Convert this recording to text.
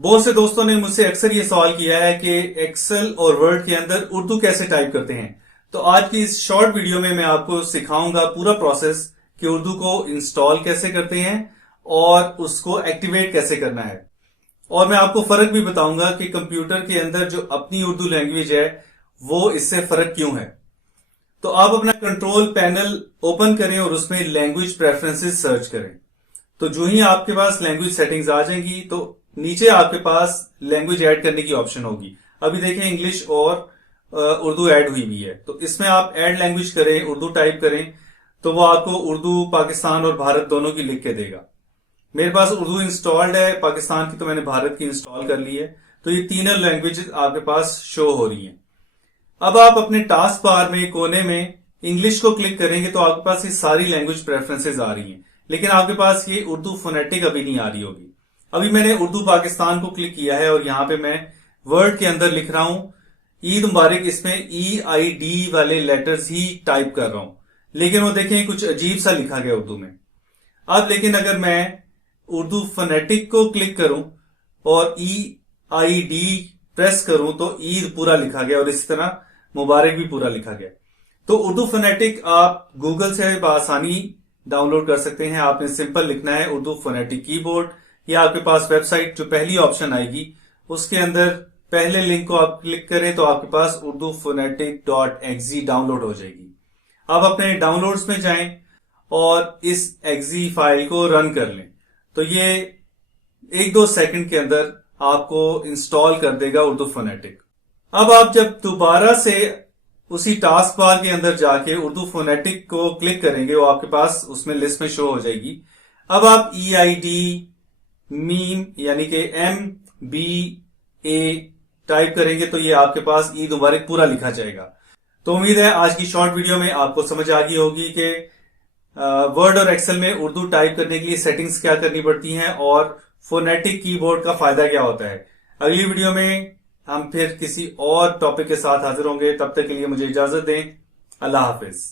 बहुत से दोस्तों ने मुझसे अक्सर ये सवाल किया है कि एक्सेल और वर्ड के अंदर उर्दू कैसे टाइप करते हैं। तो आज की इस शॉर्ट वीडियो में मैं आपको सिखाऊंगा पूरा प्रोसेस कि उर्दू को इंस्टॉल कैसे करते हैं और उसको एक्टिवेट कैसे करना है। और मैं आपको फर्क भी बताऊंगा कि कंप्यूटर के अंदर जो अपनी उर्दू लैंग्वेज है वो इससे फर्क क्यों है। तो आप अपना कंट्रोल पैनल ओपन करें और उसमें लैंग्वेज प्रेफरेंसेस सर्च करें। तो जो ही आपके पास लैंग्वेज सेटिंग्स आ जाएंगी तो नीचे आपके पास लैंग्वेज ऐड करने की ऑप्शन होगी। अभी देखें इंग्लिश और उर्दू ऐड हुई भी है, तो इसमें आप ऐड लैंग्वेज करें, उर्दू टाइप करें तो वो आपको उर्दू पाकिस्तान और भारत दोनों की लिख के देगा। मेरे पास उर्दू इंस्टॉल्ड है पाकिस्तान की, तो मैंने भारत की इंस्टॉल कर ली है। तो ये तीनों लैंग्वेज आपके पास शो हो रही हैं। अब आप अपने टास्क बार में कोने में इंग्लिश को क्लिक करेंगे तो आपके पास ये सारी लैंग्वेज प्रेफरेंसेस आ रही हैं, लेकिन आपके पास ये उर्दू फोनेटिक अभी नहीं आ रही होगी। अभी मैंने उर्दू पाकिस्तान को क्लिक किया है और यहां पे मैं वर्ड के अंदर लिख रहा हूं ईद मुबारक। इसमें EID वाले लेटर्स ही टाइप कर रहा हूं, लेकिन वो देखें कुछ अजीब सा लिखा गया उर्दू में। अब लेकिन अगर मैं उर्दू फोनेटिक को क्लिक करूं और EID प्रेस करूं तो ईद पूरा लिखा गया और इसी तरह मुबारक भी पूरा लिखा गया। तो उर्दू फोनेटिक आप गूगल से आसानी डाउनलोड कर सकते हैं। आपने सिंपल लिखना है उर्दू फोनेटिक कीबोर्ड, या आपके पास वेबसाइट जो पहली ऑप्शन आएगी उसके अंदर पहले लिंक को आप क्लिक करें तो आपके पास उर्दू फोनेटिक .exe डाउनलोड हो जाएगी। अब अपने डाउनलोड्स में जाएं और इस exe फाइल को रन कर लें तो ये 1-2 सेकंड के अंदर आपको इंस्टॉल कर देगा उर्दू फोनेटिक। अब आप जब दोबारा से उसी टास्क बार के अंदर जाके उर्दू फोनेटिक को क्लिक करेंगे वो आपके पास उसमें लिस्ट में शो हो जाएगी। अब आप EID मीम यानी कि MBA टाइप करेंगे तो ये आपके पास ईद मुबारक पूरा लिखा जाएगा। तो उम्मीद है आज की शॉर्ट वीडियो में आपको समझ आ गई होगी कि वर्ड और एक्सेल में उर्दू टाइप करने के लिए सेटिंग्स क्या करनी पड़ती हैं और फोनेटिक कीबोर्ड का फायदा क्या होता है। अगली वीडियो में हम फिर किसी और टॉपिक के साथ हाजिर होंगे। तब तक के लिए मुझे इजाजत दें। अल्लाह हाफिज।